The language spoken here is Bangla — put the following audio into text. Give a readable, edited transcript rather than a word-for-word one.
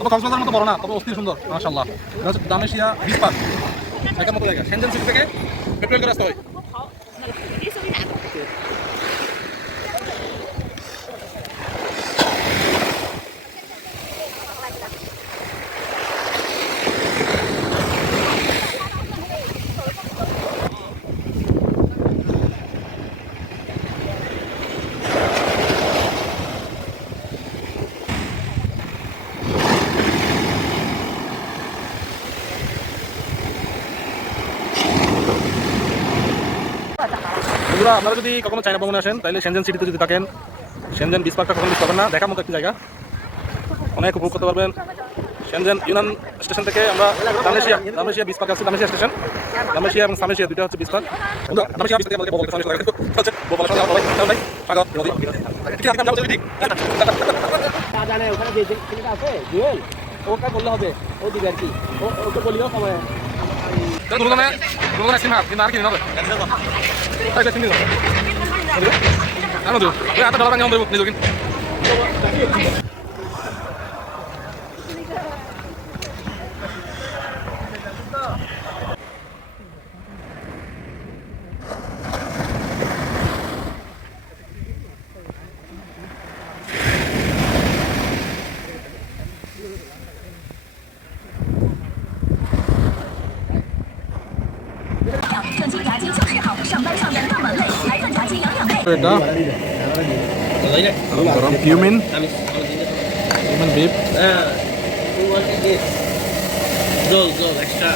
তবে কক্সবাজারের মতো বড় না, তবে অস্থির সুন্দর মাশাআল্লাহ। এটা হচ্ছে দামেশিয়া বিচ পার্ক, দেখার মতো জায়গা। শেনজেন সিটি থেকে পেট্রোল করে আসতে হয়। বন্ধুরা, আপনারা যদি কখনো চায়না ভ্রমণে আসেন তাহলে শেনজেন সিটিতে যদি থাকেন, শেনজেন বিচ পার্কটা কখনো মিস করবেন না। দেখার মতো একটি জায়গা, অনেক উপভোগ করতে পারবেন। শেনজেন ইউনান স্টেশন থেকে আমরা দামেশিয়া বিচ পার্ক আছে, দামেশিয়া স্টেশন, দামেশিয়া এবং সামেশিয়া দুইটা হচ্ছে বিচ পার্ক। দামেশিয়া বিচ থেকে আমাদের বলা হচ্ছে বলা ভাই স্বাগত নদী ঠিক আছে। আমরা ঠিক জানে ওখানে যে ছেলেটা আছে জুয়েল, ওটা বললে হবে, ও দিবে আর কি, ওকে বলিও সময় দুজনে সিম হাত কিন্তু আর কি না তাই সিম দিল জানো তো ওই এত ডলার কেমন দেবো নিজে কিন্তু এটা গরম হিউম্যান বিফ জল এক্সট্রা